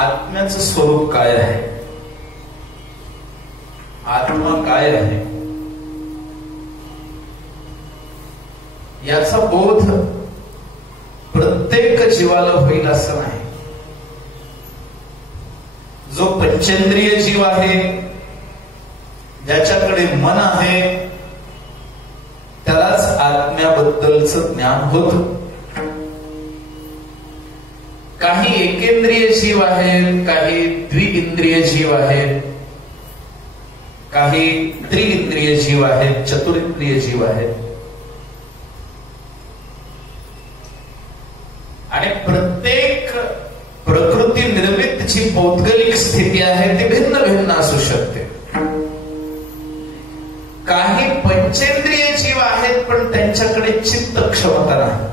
आत्म्याचं स्वरूप काय आहे, आत्मा काय आहे, याचा बोध प्रत्येक जीवाला होईल असं नाही. जो पंचेंद्रिय जीव आहे, ज्याच्याकडे मन आहे, त्यालाच आत्म्याबद्दलचं ज्ञान होतं. काही एकेंद्रिय जीव आहेत, काही द्विइंद्रिय जीव आहेत, काही त्रिइंद्रिय जीव आहेत, चतुरिंद्रिय जीव आहेत. आणि प्रत्येक प्रकृती निर्मित जी पौद्गलिक स्थिती आहे ती भिन्न भिन्न असू शकते. काही पंचेंद्रिय जीव आहेत पण त्यांच्याकडे चित्त क्षमता नाही,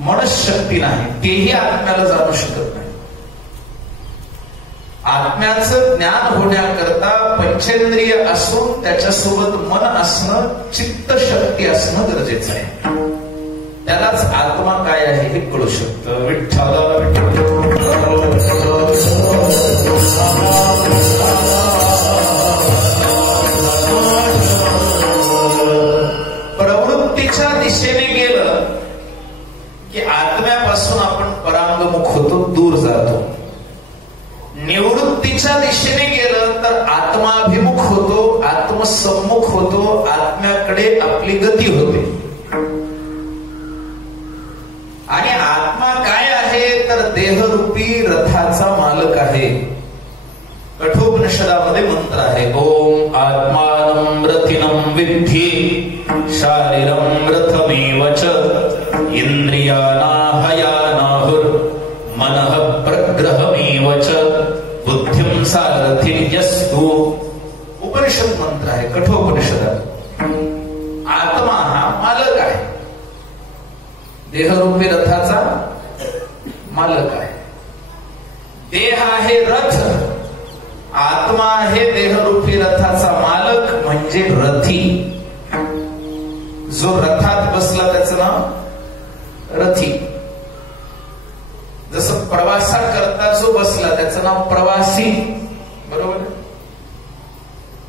मनशक्ती नाही, तेही आत्म्याला जाणू शकत नाही. आत्म्याचं ज्ञान होण्याकरता पंचेंद्रिय असून त्याच्यासोबत मन असणं, चित्त शक्ती असणं गरजेचं आहे. त्यालाच आत्मा काय आहे हे कळू शकतं. विठ्ठल प्रवृत्तीच्या दिशेने गेलं की आत्म्यापासून आपण परांगमुख होतो, दूर जातो. निवृत्तीच्या दिशेने गेलं तर आत्माभिमुख होतो, आत्मसम्मुख होतो, आत्म्याकडे आपली गती होते. आणि आत्मा काय आहे तर देहरूपी रथाचा मालक आहे. कठोपनिषदामध्ये मंत्र आहे, ओम आत्मानं रथिनं विद्धि शारीरं रथमेव च इंद्रियानाहयानाहुर मनः प्रग्रहमेव च बुद्धिं सारथिर्यस्तु. उपनिषद मंत्र आहे कठोपनिषदात. आत्मा हा मालक आहे, देहरूपी रथाचा मालक आहे. देह आहे रथ, आत्मा आहे देहरूपी रथाचा मालक म्हणजे रथी. जो रथात बसला त्याचं नाव रथी. जसं प्रवासा करता जो बसला त्याचं नाव प्रवासी. बरोबर,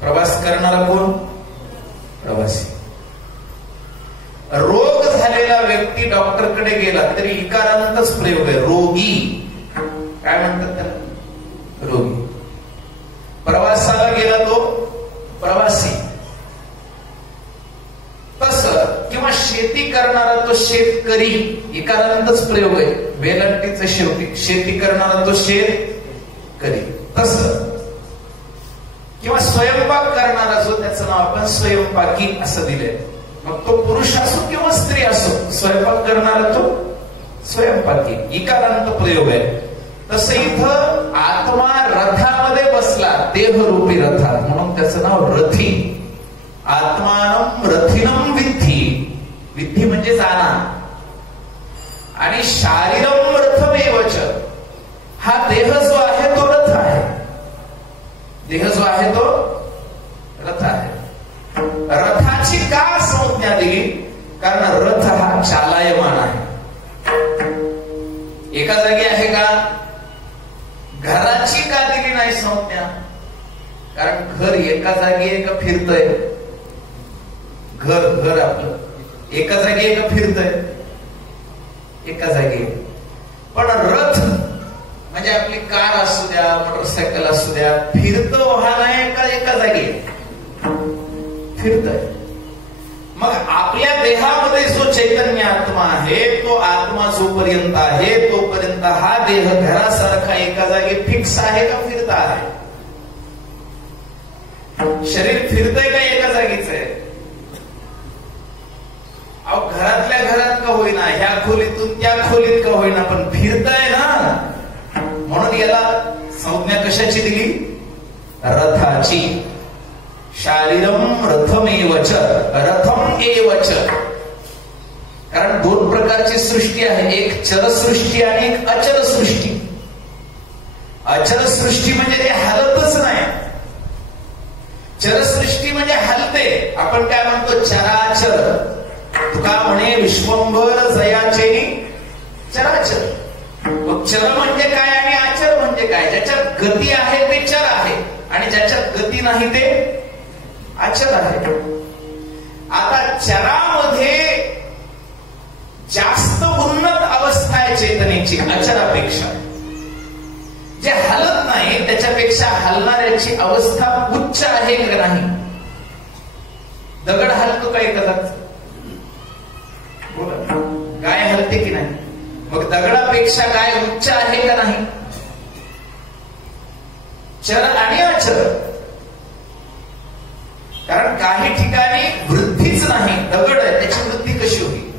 प्रवास करणारा कोण? प्रवासी. रोग झालेला व्यक्ती डॉक्टरकडे गेला तरी इकारांतच प्रयोग आहे, रोगी. काय म्हणतात त्याला? रोगी. प्रवासाला गेला तो प्रवासी. तसं किंवा शेती करणारा तो शेतकरी, इकारांतच प्रयोग आहे, वेलांटीचं शेवटी. शेती करणारा तो शेतकरी. तसं किंवा स्वयंपाक करणारा जो, त्याचं नाव आपण स्वयंपाकी असं दिलंय. मग तो पुरुष असो किंवा स्त्री असो, स्वयंपाक करणारा तो स्वयंपाकी, इकारांत प्रयोग आहे. तसं इथं आत्मा रथामध्ये बसला, देहरूपी रथात, म्हणून त्याचं नाव रथी. आत्मानं रथिनं विद्धी, विद्धी म्हणजे जाणा. आणि शारीरं रथमेव च, हा देह जो आहे तो रथ आहे. देह जो आहे तो रथ आहे. रथाची का संज्ञा दिली? कारण रथ हा चालायमान आहे, एका जागी आहे का? घराची का दिली नाही संज्ञा? कारण घर एका जागी आहे का फिरतय? घर आपलं एका जागी आहे का फिरतय? एका जागी. पण रथ म्हणजे आपली कार असू द्या, मोटरसायकल असू द्या, फिरतं वाहन आहे का एका जागी फिरतय? मग आपल्या देहामध्ये जो चैतन्य आत्मा आहे, तो आत्मा जोपर्यंत आहे तोपर्यंत हा देह घरासारखा एका जागी फिक्स आहे का फिरत आहे? शरीर फिरतय का एका जागीच आहे? अहो, घरातल्या घरात का होईना, ह्या खोलीतून त्या खोलीत का होईना, पण फिरतय ना. म्हणून याला संज्ञा कशाची दिली? रथाची. शारीरम रथमेव च, रथम एव च. कारण दोन प्रकारची सृष्टी आहे, एक चर सृष्टी आणि एक अचल सृष्टी. अचल सृष्टी म्हणजे ते हलतच नाही. चर सृष्टी म्हणजे हलते. आपण काय म्हणतो? चराचर. तुका म्हणे विश्वंभर जयाचे चराचर. मग चर म्हणजे काय आणि अचर म्हणजे काय? ज्याच्यात गती आहे ते चर आहे आणि ज्याच्यात गती नाही ते अचर आहे. आता चरामध्ये जास्त उन्नत अवस्था आहे चेतनेची अचरापेक्षा. जे हलत नाही त्याच्यापेक्षा हलणाऱ्याची अवस्था उच्च आहे का नाही? दगड हलतो काय कदाच? बोला, गाय हलते की नाही? मग दगडापेक्षा गाय उच्च आहे का नाही? चर आणि अचर. कारण काही ठिकाणी वृद्धीच नाही, दगड आहे त्याची वृद्धी कशी होईल?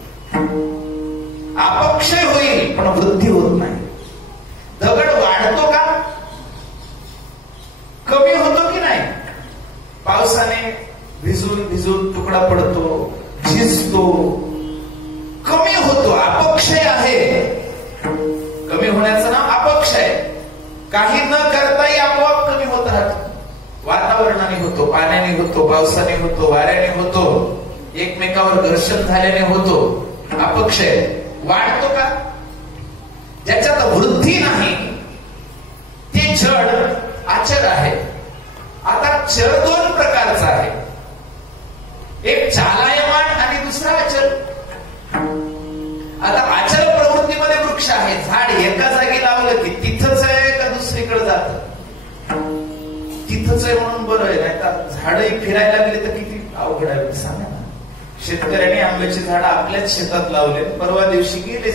अपक्षय होईल पण वृद्धी होत नाही. दगड वाढतो का? कमी होतो की नाही? पावसाने भिजून भिजून तुकडा पडतो, झिजतो, कमी होतो. अपक्षय आहे. कमी होण्याचं नाव अपक्षय. काही न करताही आपोआप कमी होत राहतो. वातावरणाने होतो, पाण्याने होतो, पावसाने होतो, वाऱ्याने होतो, एकमेकावर घर्षण झाल्याने होतो. अपक्षय. वाढतो का? ज्याच्यात वृद्धी नाही ते जड अचर आहे. आता चर दोन प्रकारचा आहे, एक चालायमान आणि दुसरा अचल. आता अचल प्रवृत्तीमध्ये वृक्ष आहे, झाड एका जागी लावलं की तिथंच आहे का दुसरीकडे जात? तिथंच आहे म्हणून बरं आहे, नाही तर झाडही फिरायला लागले तर किती अवघड आहे सांगा ना. शेतकऱ्यांनी आंब्याची झाडं आपल्याच शेतात लावले, परवा दिवशी गेले